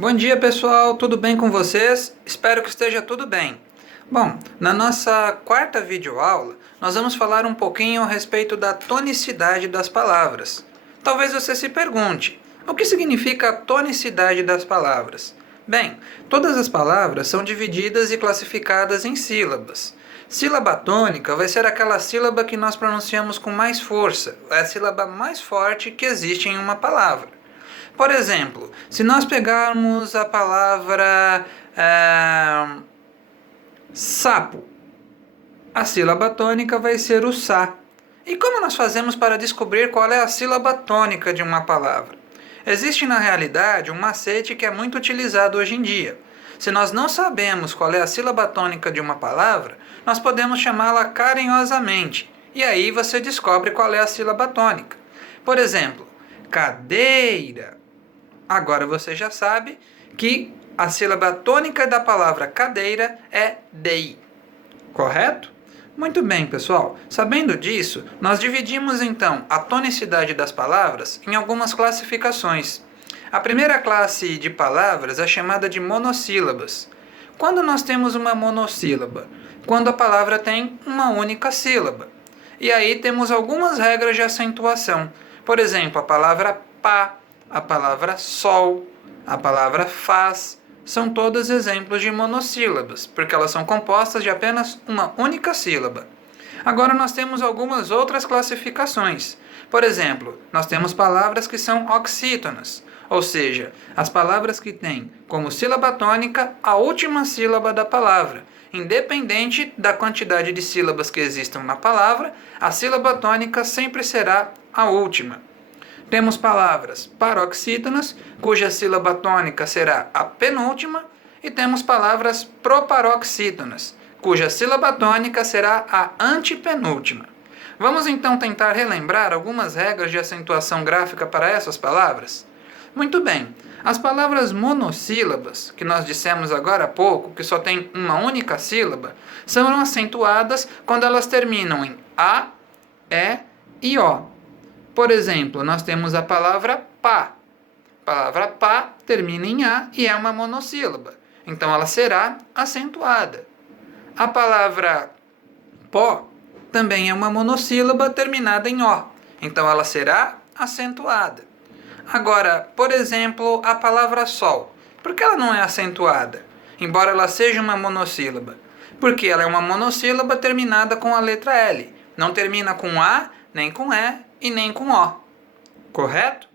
Bom dia, pessoal, tudo bem com vocês? Espero que esteja tudo bem. Bom, na nossa quarta videoaula, nós vamos falar um pouquinho a respeito da tonicidade das palavras. Talvez você se pergunte, o que significa a tonicidade das palavras? Bem, todas as palavras são divididas e classificadas em sílabas. Sílaba tônica vai ser aquela sílaba que nós pronunciamos com mais força, é a sílaba mais forte que existe em uma palavra. Por exemplo, se nós pegarmos a palavra sapo, a sílaba tônica vai ser o sa. E como nós fazemos para descobrir qual é a sílaba tônica de uma palavra? Existe na realidade um macete que é muito utilizado hoje em dia. Se nós não sabemos qual é a sílaba tônica de uma palavra, nós podemos chamá-la carinhosamente, e aí você descobre qual é a sílaba tônica. Por exemplo, cadeira. Agora você já sabe que a sílaba tônica da palavra cadeira é dei. Correto? Muito bem, pessoal. Sabendo disso, nós dividimos então a tonicidade das palavras em algumas classificações. A primeira classe de palavras é chamada de monossílabas. Quando nós temos uma monossílaba? Quando a palavra tem uma única sílaba. E aí temos algumas regras de acentuação. Por exemplo, a palavra pá, a palavra sol, a palavra faz, são todos exemplos de monossílabas, porque elas são compostas de apenas uma única sílaba. Agora nós temos algumas outras classificações. Por exemplo, nós temos palavras que são oxítonas, ou seja, as palavras que têm como sílaba tônica a última sílaba da palavra. Independente da quantidade de sílabas que existam na palavra, a sílaba tônica sempre será a última. Temos palavras paroxítonas, cuja sílaba tônica será a penúltima, e temos palavras proparoxítonas, cuja sílaba tônica será a antepenúltima. Vamos então tentar relembrar algumas regras de acentuação gráfica para essas palavras? Muito bem, as palavras monossílabas, que nós dissemos agora há pouco, que só tem uma única sílaba, são acentuadas quando elas terminam em A, E e O. Por exemplo, nós temos a palavra pá. A palavra pá termina em A e é uma monossílaba. Então ela será acentuada. A palavra pó também é uma monossílaba terminada em O. Então ela será acentuada. Agora, por exemplo, a palavra sol. Por que ela não é acentuada? Embora ela seja uma monossílaba. Porque ela é uma monossílaba terminada com a letra L. Não termina com A, nem com E e nem com O. Correto?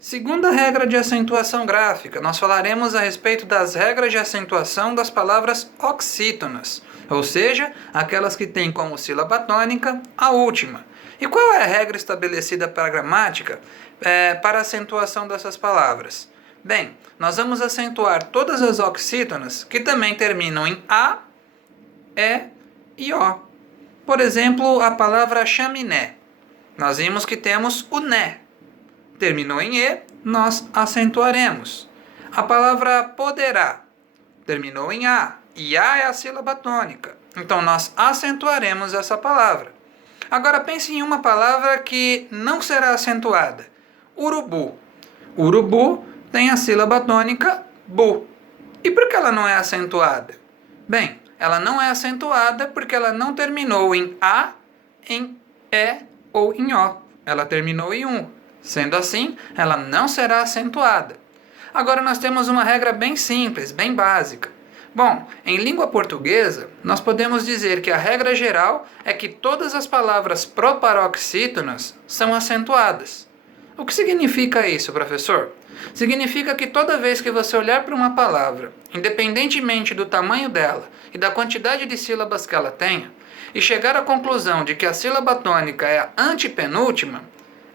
Segunda regra de acentuação gráfica, nós falaremos a respeito das regras de acentuação das palavras oxítonas, ou seja, aquelas que têm como sílaba tônica a última. E qual é a regra estabelecida para a gramática para a acentuação dessas palavras? Bem, nós vamos acentuar todas as oxítonas que também terminam em A, E e O. Por exemplo, a palavra chaminé. Nós vimos que temos o né. Terminou em E, nós acentuaremos. A palavra poderá terminou em A, e A é a sílaba tônica. Então nós acentuaremos essa palavra. Agora pense em uma palavra que não será acentuada. Urubu. Urubu tem a sílaba tônica bu. E por que ela não é acentuada? Bem, ela não é acentuada porque ela não terminou em A, em E ou em O. Ela terminou em U. Sendo assim, ela não será acentuada. Agora nós temos uma regra bem simples, bem básica. Bom, em língua portuguesa, nós podemos dizer que a regra geral é que todas as palavras proparoxítonas são acentuadas. O que significa isso, professor? Significa que toda vez que você olhar para uma palavra, independentemente do tamanho dela e da quantidade de sílabas que ela tenha, e chegar à conclusão de que a sílaba tônica é a antepenúltima,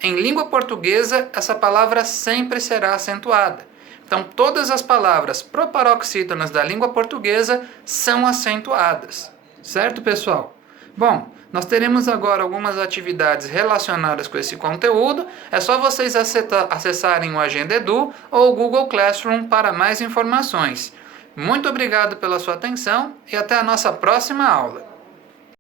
em língua portuguesa essa palavra sempre será acentuada. Então todas as palavras proparoxítonas da língua portuguesa são acentuadas. Certo, pessoal? Bom, nós teremos agora algumas atividades relacionadas com esse conteúdo. É só vocês acessarem o Agenda Edu ou o Google Classroom para mais informações. Muito obrigado pela sua atenção e até a nossa próxima aula.